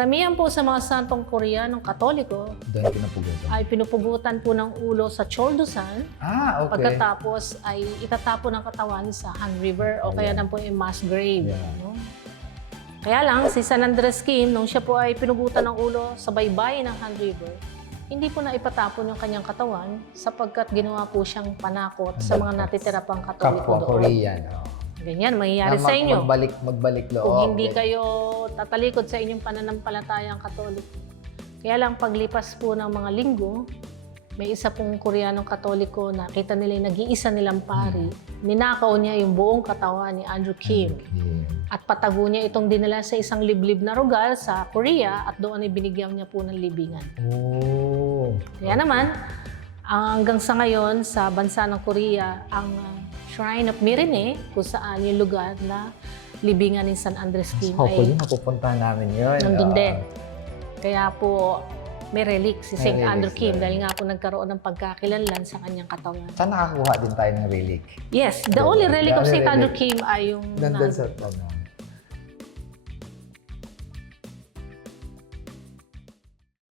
Karamihan po sa mga santong Koreanong Katoliko Doon pinapugutan. ay pinupugutan po ng ulo sa Cheoldusan. Okay. Pagkatapos ay itatapon ng katawan sa Han River o kaya na po yung mass grave. Yeah. No? Kaya lang, si San Andres Kim, nung siya po ay pinugutan ng ulo sa baybayin ng Han River, hindi po na ipatapon yung kanyang katawan sapagkat ginawa po siyang panakot sa mga natitira pang Katoliko Kapwa doon. Korean. Ganyan, mangyayari sa inyo. Magbalik loob. Kung hindi kayo tatalikod sa inyong pananampalatayang Katoliko. Kaya lang paglipas po ng mga linggo, may isa pong Koreanong Katoliko na kita nila yung nag-iisa nilang pari. Ninakaw niya yung buong katawan ni Andrew Kim. At patago niya itong dinala sa isang liblib na rugal sa Korea at doon ay binigyan niya po ng libingan. Oh. Kaya naman, hanggang sa ngayon sa bansa ng Korea, ang Shrine of Mirine, kung saan yung lugar na libingan ni San Andres Kim Hopefully, ay mapupuntahan namin yun. nandun din. Kaya po, may relic si May St. Andrew relics Kim din. dahil nga po nagkaroon ng pagkakilanlan sa kanyang katawan. Saan nakakuha din tayo ng relic? Yes, the only relic of The only St. Andrew relic. Kim ay yung Nandun sa